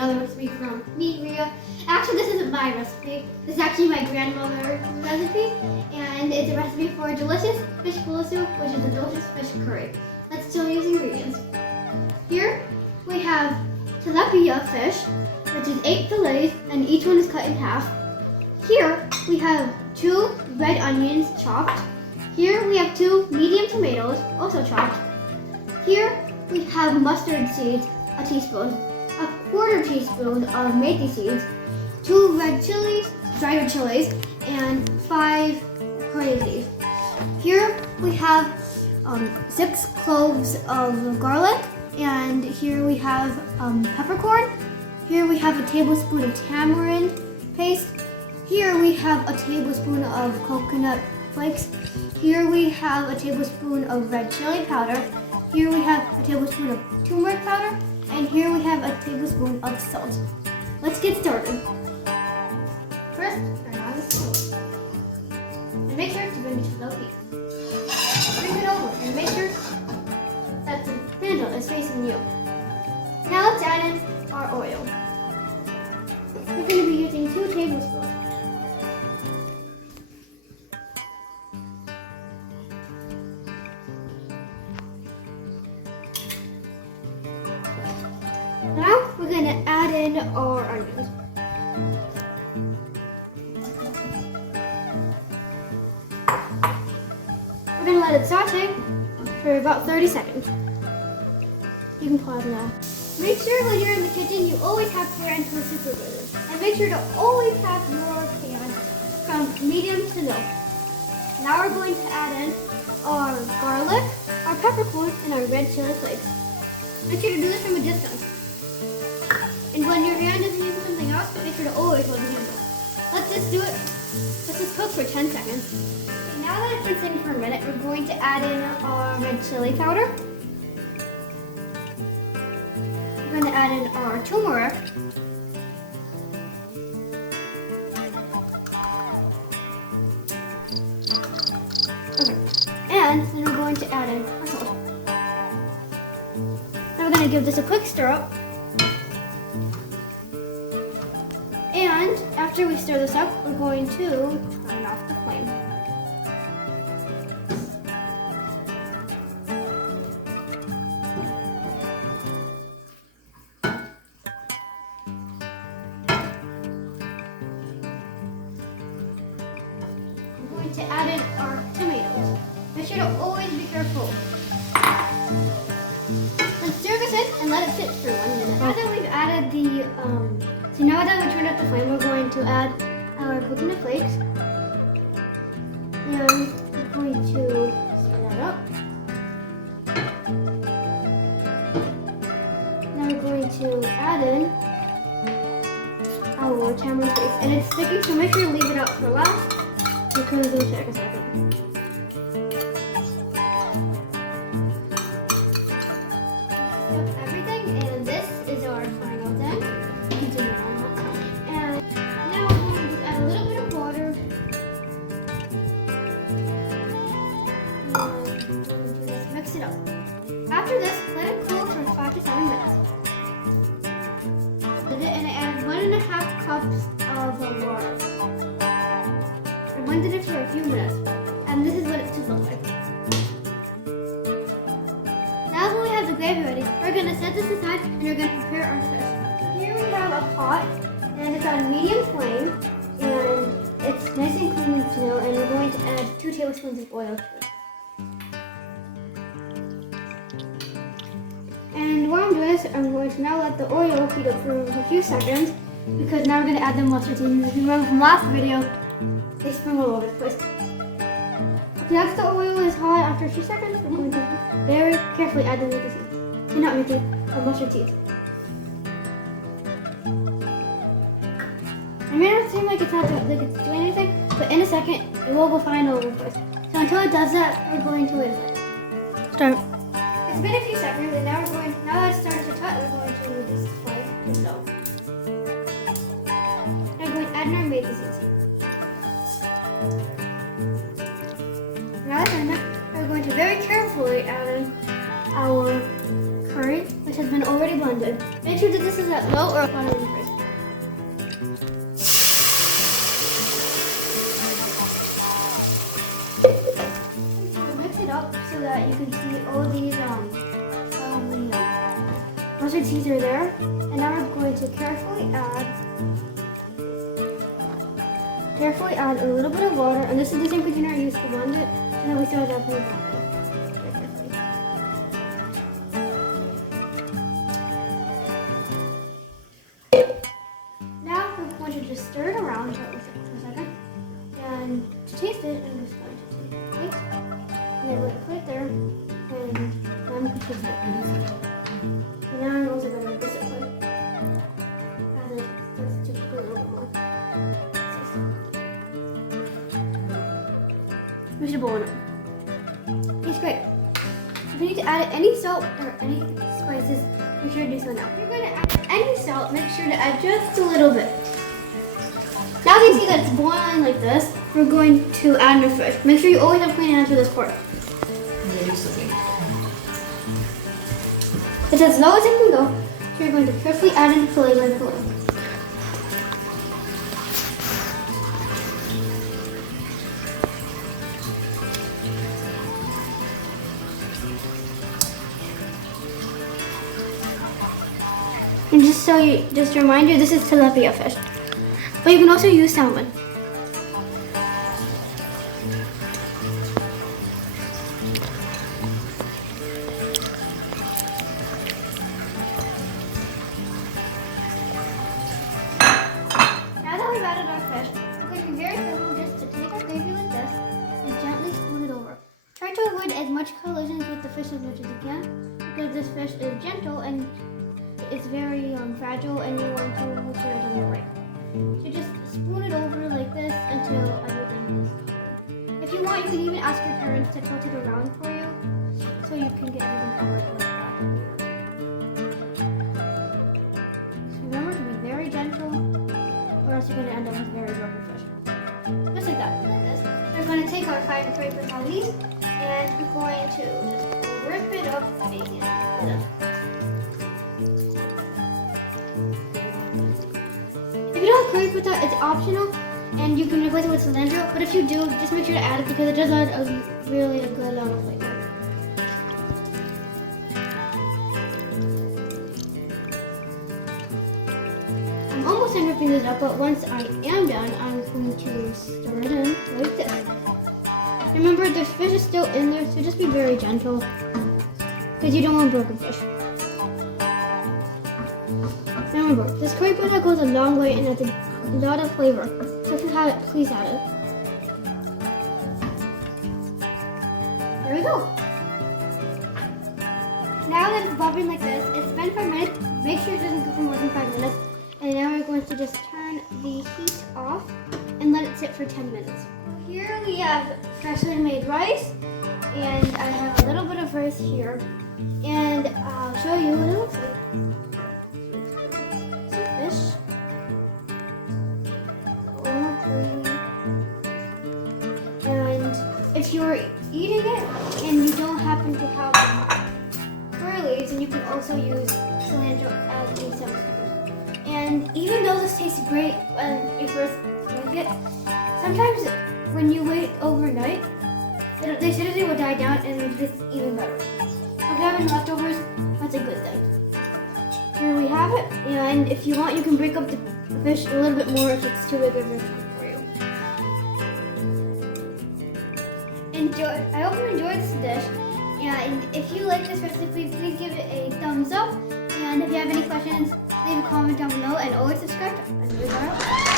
another recipe from me, Riya. Actually, this isn't my recipe. This is actually my grandmother's recipe, and it's a recipe for delicious fish pulusu, which is a delicious fish curry. Let's show you the ingredients. Here we have tilapia fish, which is 8 fillets, and each one is cut in half. Here we have 2 red onions chopped. Here we have 2 medium tomatoes, also chopped. Here we have mustard seeds, a teaspoon, a quarter teaspoon of methi seeds, 2 red chilies, dried chilies, and 5 curry leaves. Here we have 6 cloves of garlic, and here we have peppercorn. Here we have a tablespoon of tamarind paste. Here we have a tablespoon of coconut flakes. Here we have a tablespoon of red chili powder. Here we have a tablespoon of turmeric powder. And here we have a tablespoon of salt. Let's get started. First, turn on the stove. And make sure to bring it to low heat. Bring it over and make sure that the handle is facing you. Now let's add in our oil. We're going to be using 2 tablespoons. Now we're going to add in our onions. We're going to let it saute for about 30 seconds. You can pause now. Make sure when you're in the kitchen you always have to rinse the supervisor. And make sure to always have your pan from medium to low. Now we're going to add in our garlic, our peppercorn, and our red chili flakes. Make sure to do this from a distance. And when your hand is using something else, make sure to always hold the handle. Let's just do it. Let's just cook for 10 seconds. Okay, now that it's been sitting for a minute, we're going to add in our red chili powder. We're going to add in our turmeric. Okay. And then we're going to add in our salt. Now we're going to give this a quick stir up. And after we stir this up, we're going to turn off the flame. We're going to add in our tomatoes. Make sure to always be careful. Let's stir this in and let it sit for 1 minute. Now that we've added so now that we turned up the flame, we're going to add our coconut flakes. And we're going to stir that up. Now we're going to add in our tamarind paste. And it's sticky, so make sure to leave it out for last because it'll take a second. Everything, and this is our final thing. And now we're going to add a little bit of water. And just mix it up. After this, let it cool for 5 to 7 minutes. And I added 1.5 cups of water. I blended it for a few minutes, and this is what it should look like. Now that we have the gravy ready, we're going to set this aside and we're going to prepare our fish. Here we have a pot, and it's on medium flame, and it's nice and clean to know, and we're going to add 2 tablespoons of oil to it. And while I'm doing this, I'm going to now let the oil heat up for a few seconds, because now we're going to add the mustard seeds. If you remember from last video, they spring all over the place. Once the oil is hot, after a few seconds, we're going to very carefully add the methi seeds. Not methi, mustard seeds. It may not seem like it's doing anything, but in a second, it will go fine over first. So until it does that, we're going to wait a second. Start. It's been a few seconds, and now that it's starting to touch, we're going to move this flame to low. Now we're going to add in our methi seeds. Now that's enough. We're going to very carefully add in our curry, which has been and already blended. Make sure that this is at low or bottom first. Mix it up so that you can see all these mustard seeds are there. And now we're going to carefully add a little bit of water, and this is the same container I used to blend it, and then we started up with water. Now we're going to just stir it around for a second, and to taste it, I'm just going to take it, and then let it right there, and now I'm going to taste it. And now I'm also going to mix it with, let's just put a little bit more. Mix the bowl in it. Tastes great. If you need to add any salt or any spices, make sure to do so now. If you're going to add any salt, make sure to add just a little bit. Now that you see that it's boiling like this, we're going to add our fish. Make sure you always have clean hands for this part. It's as low as it can go, so you're going to carefully add in flavor and color. And just to remind you, this is tilapia fish. But you can also use salmon. Now that we've added our fish, we're going to be very careful just to take our gravy like this and gently spoon it over. Try to avoid as much collisions with the fish as much as you can, because this fish is gentle and it's very fragile, and you want to make sure it doesn't break. So just spoon it over like this until everything is covered. If you want, you can even ask your parents to tilt it around for you, so you can get everything covered like that. So remember to be very gentle, or else you're going to end up with very broken fish. Just like that. Like this. We're going to take our 5 curry patties, and we're going to just rip it up again. If you don't have curry pita, it's optional, and you can replace it with cilantro. But if you do, just make sure to add it because it does add a really good amount of flavor. I'm almost done ripping this up, but once I am done, I'm going to stir it in like this. Remember, the fish is still in there, so just be very gentle because you don't want broken fish. Remember, this curry powder goes a long way and adds a lot of flavor. So if you have it, please add it. There we go. Now that it's bubbling like this, it's been 5 minutes. Make sure it doesn't cook for more than 5 minutes. And now we're going to just turn the heat off and let it sit for 10 minutes. Here we have freshly made rice, and I have a little bit of rice here. And I'll show you what it looks like. Fish. And if you're eating it and you don't happen to have curry leaves, then you can also use cilantro as a substitute. And even though this tastes great when you first make it, sometimes when you wait overnight, the acidity will die down and it tastes even better. If you have any leftovers, that's a good thing. Here we have it, and if you want, you can break up the fish a little bit more if it's too big of a chunk for you. I hope you enjoyed this dish, and if you like this recipe, please give it a thumbs up, and if you have any questions, leave a comment down below, and always subscribe to us.